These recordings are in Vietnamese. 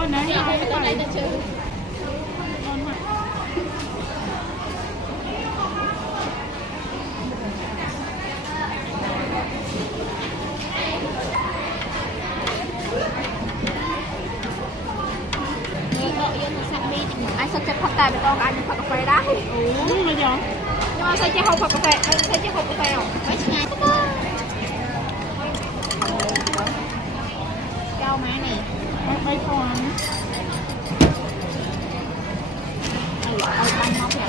ôi này hai phải anh sao chơi phát tài với con anh phát cà phê đấy uống bây giờ nhưng mà sao chơi không phát cà phê anh sao chơi không cà phê không mấy ngày cao má này bay con ăn móc nhà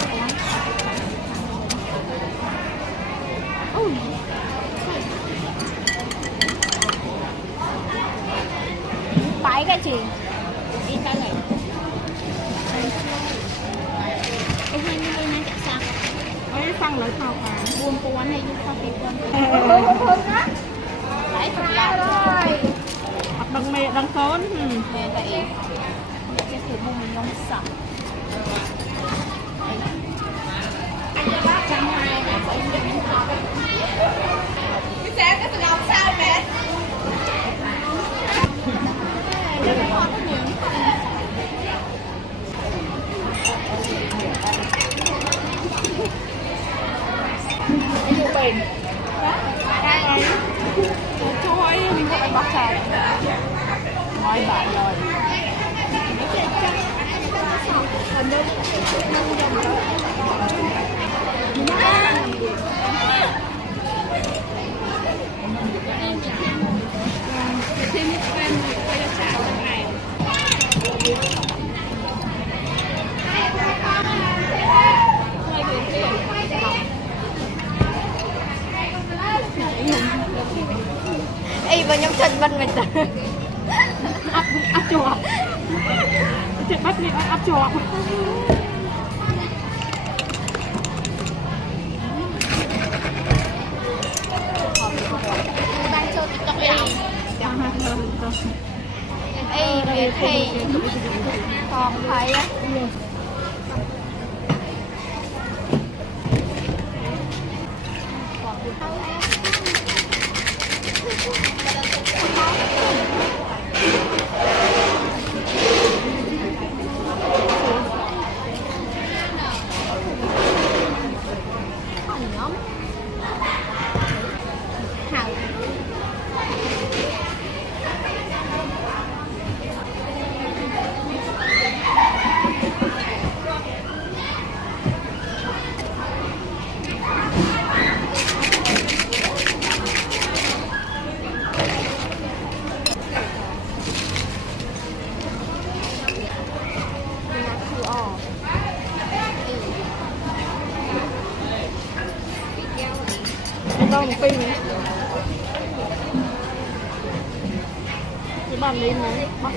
con bãi cái gì đi tới này em hay đi lên chạy sang ấy phăng lại thao cả buôn cô anh hay đi sao kịp con lấy phần lại rồi hoặc đằng mẹ đằng khốn mẹ vậy cái sự mua mình không sợ cái xe cái từ lòng sao mẹ bền đây thôi mình có bóc sao nói bạn rồi y vào nhóm chân bên mình áp chuột chuyện bắt đi áp chuột đang chơi tiktok nào y về thì còn thấy á con một pin này cái bàn lên này bắt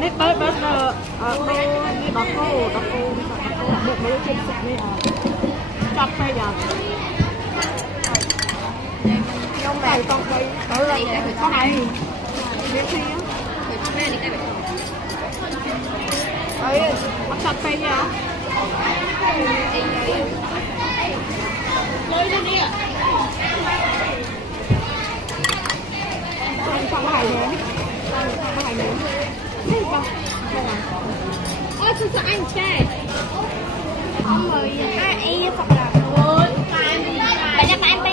nét bớt bớt đi đọc cô được mấy trên sạch này chặt tay giờ không này con đây ở đây có này biết gì á ấy bắt chặt tay nha lấy đi đi ạ con hải nếm con hải nếm đây con ôi sao anh trai ông ơi ai phật là ôi bà nhắc anh đây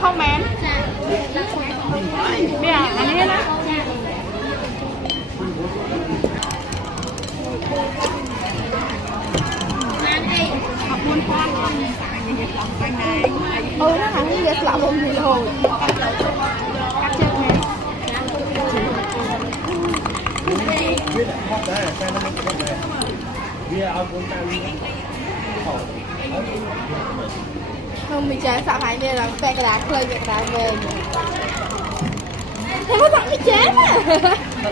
không mến bây giờ anh hết á học môn khoa nó hẳn như vậy là môn gì rồi cắt chết mẹ không mình chơi phạm hại như là xe cái đá khơi cái đá về thế có thằng cái chế mà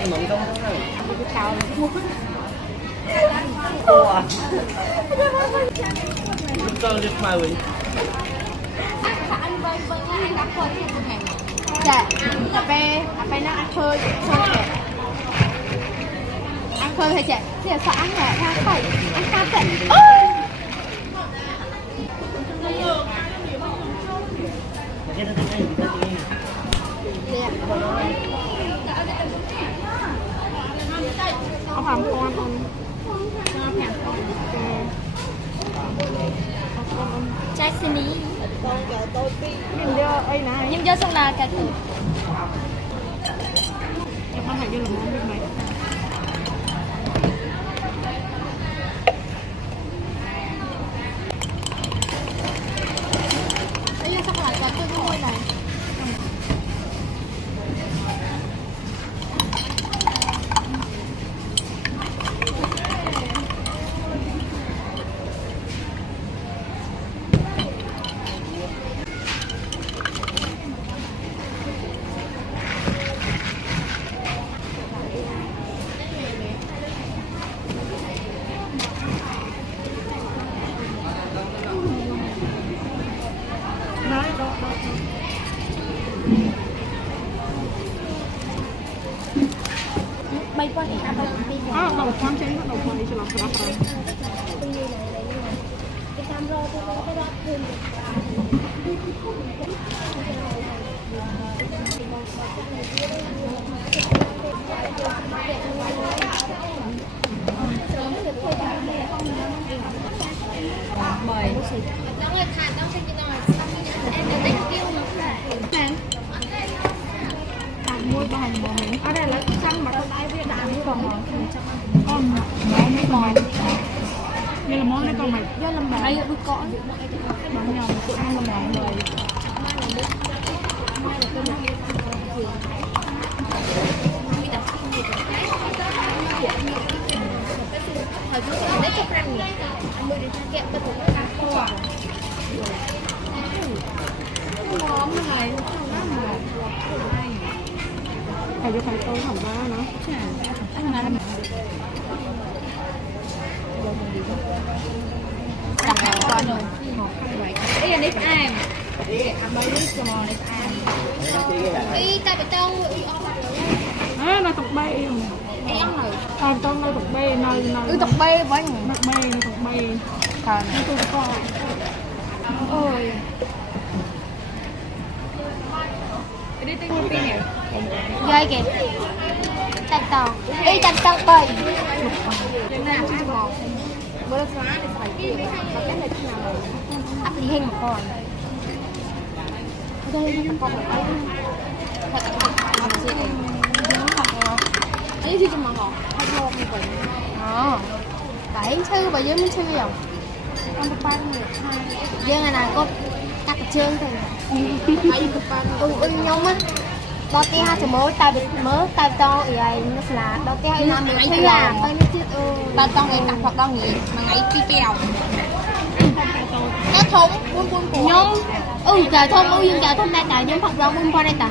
con đi mời anh bên bên anh đã khơi cái này Dạ, à bé nó ăn khơi trẻ. Ăn khơi hay trẻ? Thì là sợ ăn hả? Tha phải, ăn cam trẻ. Ông làm con Trái xin ý. nhưng giờ ấy này Nhưng do xong là cái thử. em ăn hay như là món bên này Bây giờ xong là cái thử vui này. nói đó Bay qua thì ăn bay đi. đầu quan trên đầu quan đi cho nó ra Cái cam rô cái đó thêm. Mời. Nó người thản nó sẽ như nào? Em được đánh kêu nó là. mua cho hành bò miếng ở đây là xanh mà tôi tay với đạm với bò con món mấy con như là món đấy con mày rất là món Đây là đuôi cõi. món nhau tụi ăn là món người Hồi trước là lấy cho răng nhỉ? Anh mua đi kẹo cái tủ cá kho. món này phải cho phải tôi thẳng ra nó Đặt vào con rồi. Đây là nếp ăn. Mấy nếp cho nếp ăn. Ý ta bị tao nó tục bay ý ăn rồi. còn con nó tục bay nơi Tục bê với tục bay Thờ nó tôi coi ôi đi tinh pin nè dây kìa. Chặt tàu. Ý chặt tàu bầy. trên nào chứ bò bữa xóa thì phải kia mà cái này thế nào Áp thì hình một con. Đây nó con ở đây. ấy chứ mà họ hay lo như vậy Bảy sư bà dưới mới sư không? con tập ban được hai Dương này nè con cắt cái chương thôi. ai tập ban Nhông á. Đó tí ha sẽ mới tay to vậy nó là đó tí hai năm mình thi à tay nó chết tao con ngày tập hoặc đo nghỉ mà ngày chi bèo nó thúng buôn của nhông trời thông dương trời thông đây tại nhóm học rong buôn qua đây ta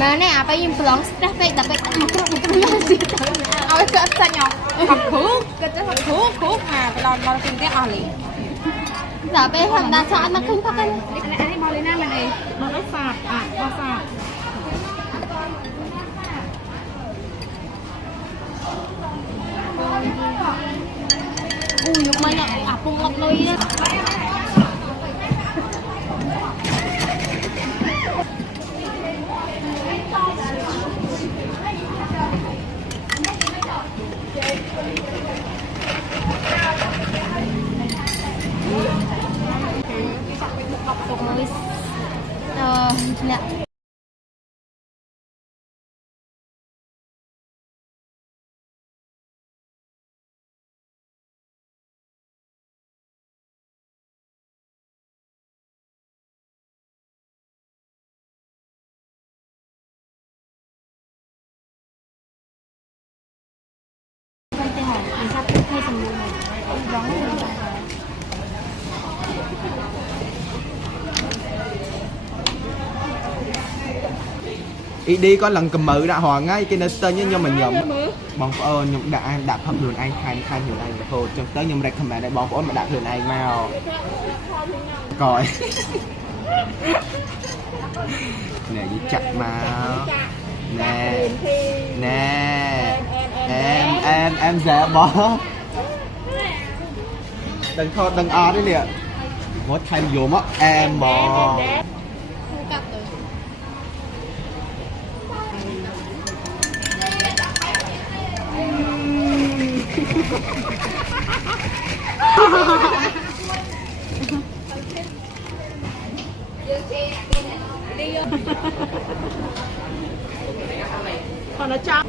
mà này à bây giờ plong stress vậy tập vậy một cái gì ao cái cỡ xanh nhở học thuốc cái chất học thuốc mà phải làm bao nhiêu cái ở liền giờ bây giờ ta chọn nó không có cái anh đi bò lên nam này bò đất sạp bò sạp nhục mày nè bung ngọc lôi đó. Nè ý đi có lần cầm mự đã hoàng ngay cái nơi tên với nhau mình nhậm bọn nhậm đạp hợp đường anh khai đường anh thôi trong tới nhậm recommend đây bọn mà đạp đường anh mau coi nè gì chặt máu nè nè em dễ bỏ đừng thôi đừng o đấy nè ngó thay vô mất em bỏ còn nó trong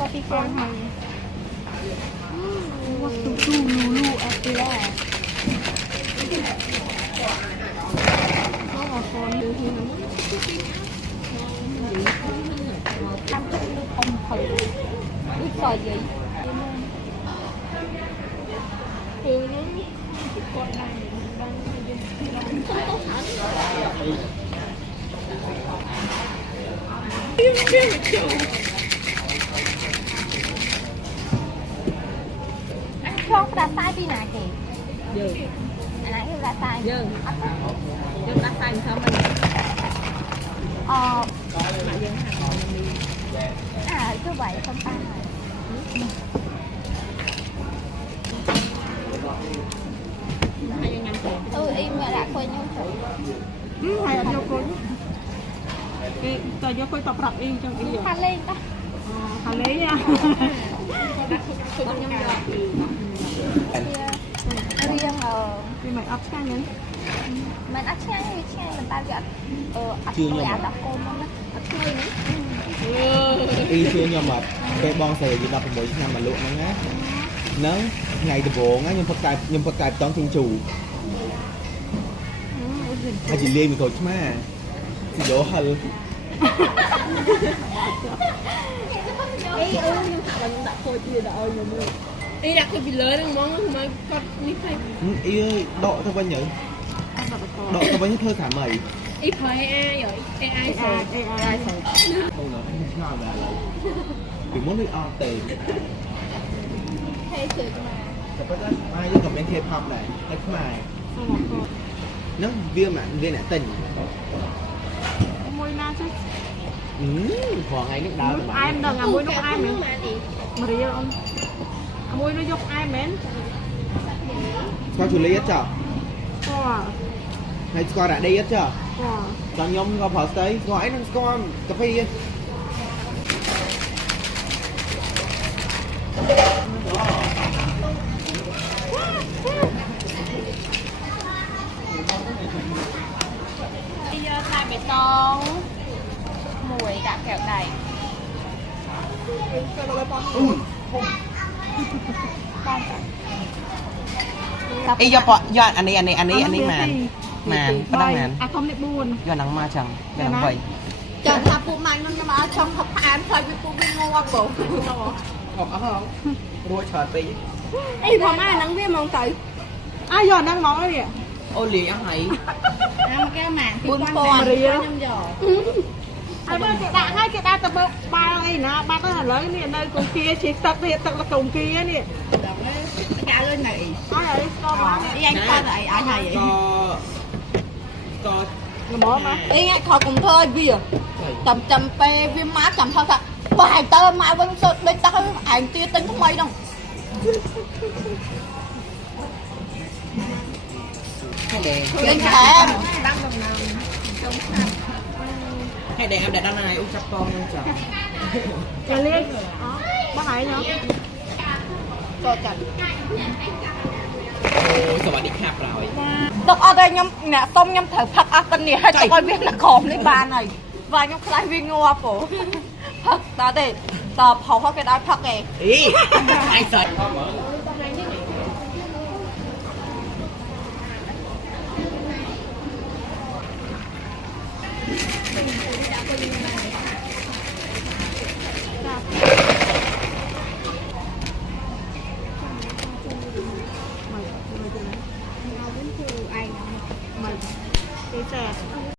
Kopi con hay waktu tu dulu aku lah có con được thì nó ăn chút nước ông thử nước sòi gì thường nó con này cho ra sai đi nào kì dừng nãy ra sai dừng đã sai sao mình cứ vậy không sai im mà đã coi nhau thử hay là vô coi tao vô coi tập rập yên trong cái gì pha lên đó hà lý nha riêng vì mày ấp sang nhá mình ăn chay mình ta gật chưa nhau ăn đọc cô nó ăn chay nữa y chưa nhau mà cái bon sờ gì đọc mỗi năm mà lụa nó ngá nó ngày từ bộ ngá nhưng phát cài tón thiên chủ hay chỉ liên mình thôi chứ mà thì dỗ hal ý đặt cái bị lớn món mà con đi khai ý ơi độ thôi bao nhiêu độ thôi bao nhiêu thơ thả mày ý phải ai rồi ai rồi không nói không nói về là vì muốn đi o tiền hay sự màแต่ก็ai với comment K-pop này cái mày nó viên này tình môi na chứ khoảng ngày nước đau ai em đừng môi nó ai mến mà đi không môi nó dốc ai mến coi xử lý hết chưa hay coi đã đi hết chưa cho nhóm có phở tới gọi nó con cà phê bây giờ thay bê tông mùi đã kẹo đầy ý do anh ấy màn bắt đầu màn không được buồn do nắng ma chẳng do nắng vậy Chẳng là phụ mạnh nó mà trong học án phải với phụ viên ngô bổ không đua chờ tí ê mà mai nắng viêm mong tới ai giờ đang nói đấy ô lì ăn hay mà cái mảng thì buôn quan phòn ai bây giờ đã hai cái đa tập ba này nè ba cái lớn này nơi cùng kia chỉ tập thì tập là cùng kia nè cả lên này ai vậy con má đi anh ta lại ai này vậy có mỏ mà Ý nghe khỏi cùng thôi vì tầm chầm pe viêm má chầm thôi thật bài tơ mà vẫn sợ đây tao ảnh tia tính không mấy đâu lên thèm hay để em để đăng này ung chắp con không chồng là liên bác hải nữa cho chặtสวัสดีครับrồi đọc ở đây nhâm nè xong nhâm thử phật à tân nè hay tao coi viên là khom lên bàn này và nhâm khai viên ngô phổ phật ta để tập học cái đai phật này ý ai sợ ចា